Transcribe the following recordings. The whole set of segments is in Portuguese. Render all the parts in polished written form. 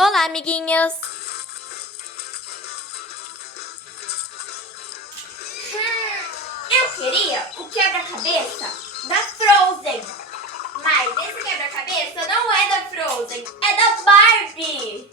Olá, amiguinhos! Eu queria o quebra-cabeça da Frozen. Mas esse quebra-cabeça não é da Frozen, é da Barbie.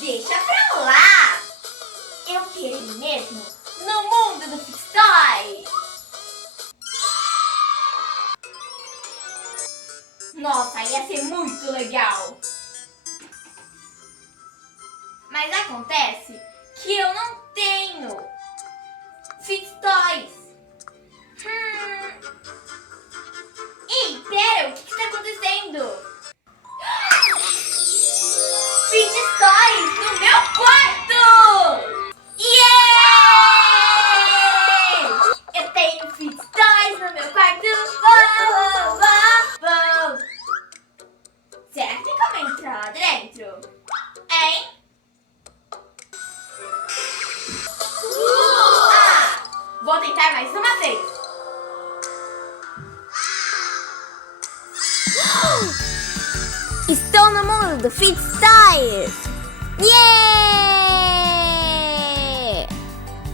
Deixa pra lá! Eu queria mesmo no mundo do Fix-Toy! Nossa, ia ser muito legal! Mas acontece que eu não tenho Fix-Toys! Ei, pera, o que tá acontecendo? Fix-Toys no meu quarto! Yeah! Eu tenho Fix-Toys no meu quarto! Uou, uou, uou. Será que tem como entrar lá dentro? Hein? Vou tentar mais uma vez! Estou no mundo do Fix-Toys! Yeah!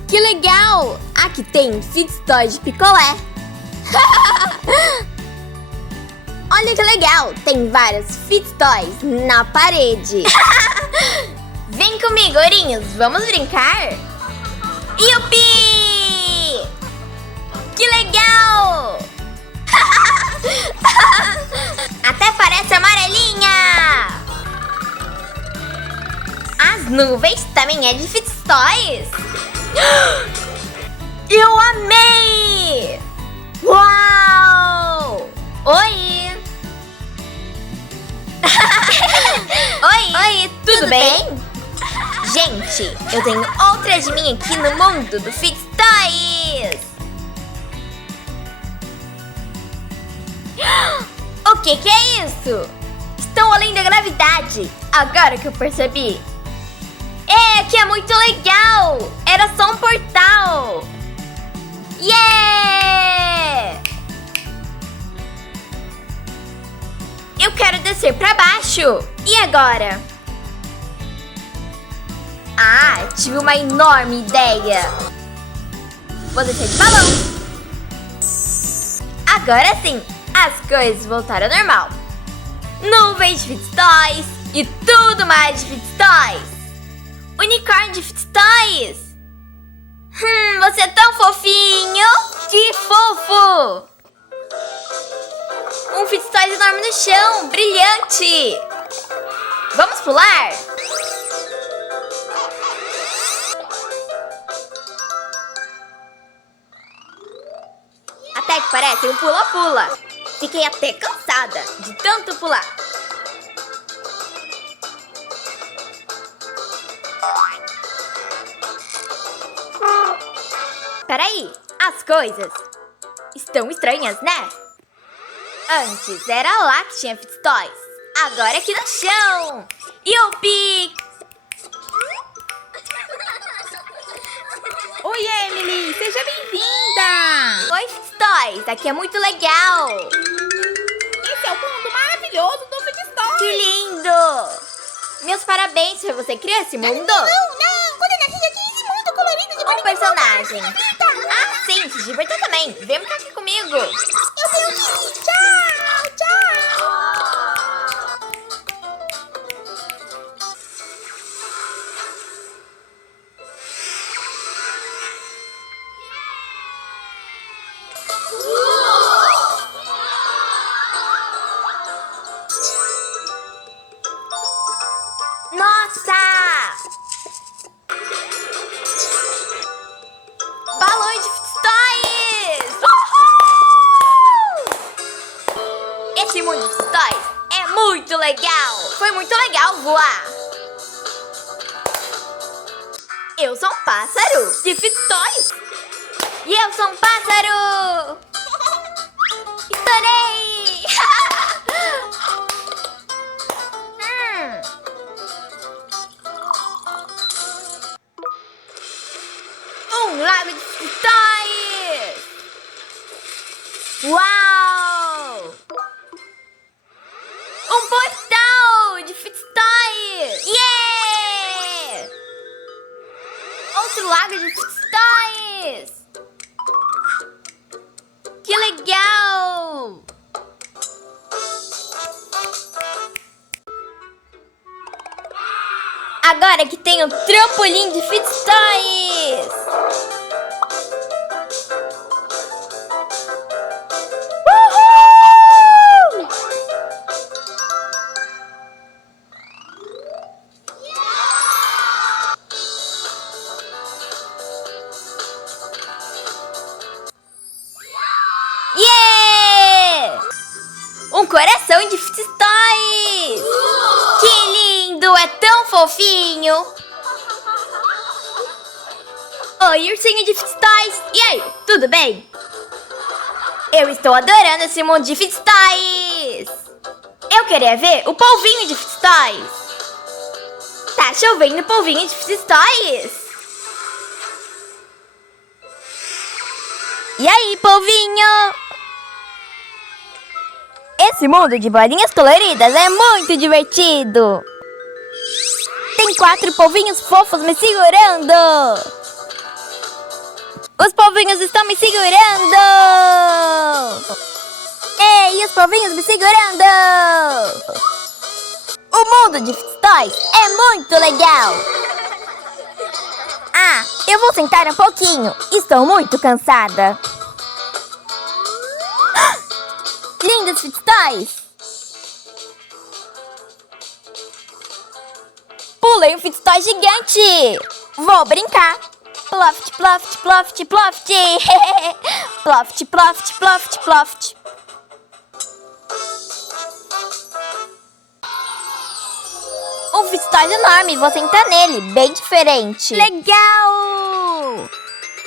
Que legal! Aqui tem Fix-Toys de picolé! Olha que legal! Tem vários Fix-Toys na parede! Vem comigo, ourinhos! Vamos brincar? Yupi! Que legal! Até parece amarelinha! As nuvens também é de Fix-Toys! Eu amei! Uau! Oi! Oi, tudo bem? Gente, eu tenho outra de mim aqui no mundo do Fix-Toys! O que é isso? Estão além da gravidade. Agora que eu percebi. Aqui é muito legal. Era só um portal. Yeah! Eu quero descer pra baixo. E agora? Tive uma enorme ideia. Vou descer de balão. Agora sim. As coisas voltaram ao normal. Nuvens de Fix-Toys e tudo mais de Fix-Toys. Unicórnio de Fix-Toys. Você é tão fofinho. Que fofo. Um Fix-Toys enorme no chão, brilhante. Vamos pular? Até que parece um pula-pula. Fiquei até cansada de tanto pular. Peraí, as coisas estão estranhas, né? Antes era lá que tinha Fix-Toys. Agora é aqui no chão. Yupi! Oi, Emily! Seja bem-vinda! Oi, Fix-Toys! Aqui é muito legal! Esse é o mundo maravilhoso do Fix-Toys! Que lindo! Meus parabéns por você criar esse mundo! Não! Quando eu nasci já tinha esse mundo colorido de Um personagem! Sim, se divertir também! Vem brincar aqui comigo! Eu tenho que ir! Tchau! Tchau! Nossa! Balões de Fix-Toys! Uhul! Esse mundo de Fix-Toys é muito legal! Foi muito legal voar! Eu sou um pássaro de Fix-Toys! E eu sou um pássaro! Adorei! Um lago de Fitz Toys! Uau! Um portal de Fitz Toys! Yeah! Outro lago de Fitz Toys! Que legal! Agora que tem um trampolim de Fitz Toys! Uhul! Yeah! Um coração de Fitz Toys! Que lindo! É tão fofinho! Oi, ursinho de Fitz Toys! E aí, tudo bem? Eu estou adorando esse mundo de Fitz Toys! Eu queria ver o polvinho de Fitz Toys! Tá chovendo polvinho de Fitz Toys! E aí, polvinho? Esse mundo de bolinhas coloridas é muito divertido! Tem 4 polvinhos fofos me segurando! Os polvinhos estão me segurando! Ei, os polvinhos me segurando! O mundo de Fitz Toys é muito legal! Ah, eu vou sentar um pouquinho. Estou muito cansada. Lindos Fitz Toys! Pulei um Fitz Toy gigante! Vou brincar! Ploft, ploft, ploft, ploft! Ploft, ploft, ploft, ploft! Um Fitz Toy enorme, vou sentar nele, bem diferente. Legal!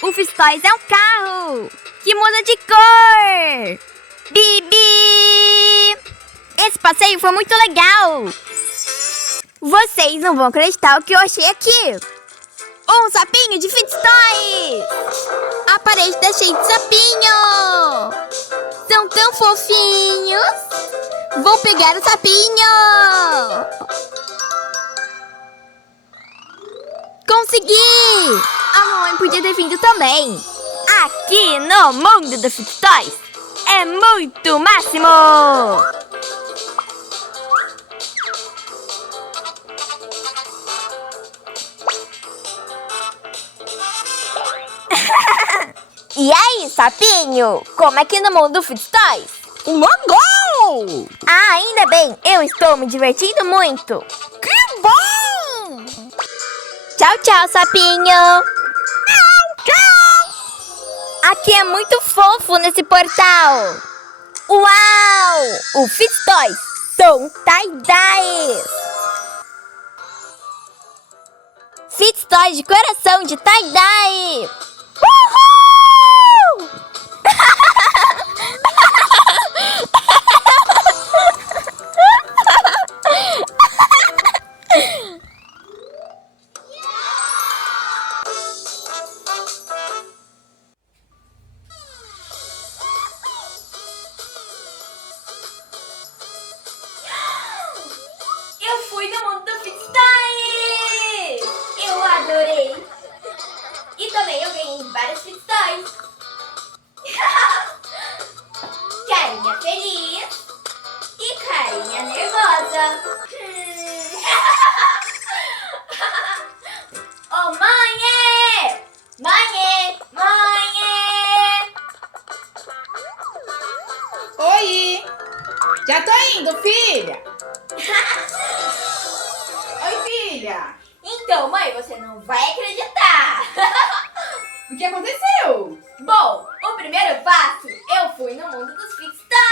O Fitz Toys é um carro que muda de cor! Bibi! Esse passeio foi muito legal! Vocês não vão acreditar o que eu achei aqui! Um sapinho de Fitz Toys! A parede tá cheia de sapinho! São tão fofinhos! Vou pegar o sapinho! Consegui! A mamãe podia ter vindo também! Aqui no mundo do Fitz Toys é muito máximo! E aí, sapinho? Como é que no mundo do Fitz Toys? Legal! Ah, ainda bem, eu estou me divertindo muito. Que bom! Tchau, tchau, sapinho. Tchau! Aqui é muito fofo nesse portal. Uau! O Fitz Toys são tie-dyes. Fitz Toys de coração de tie-dye. Uhul! Eu fui no mundo do Fitz Toys! Eu adorei! E também eu ganhei vários Fitz Toys! Carinha feliz e carinha nervosa! Oh, mãe! Mãe! Mãe! Oi! Já tô indo, filha! Oi, filha! Então, mãe, você não vai acreditar! O que aconteceu? Bom, o primeiro passo, eu fui no mundo dos Fitz Toys!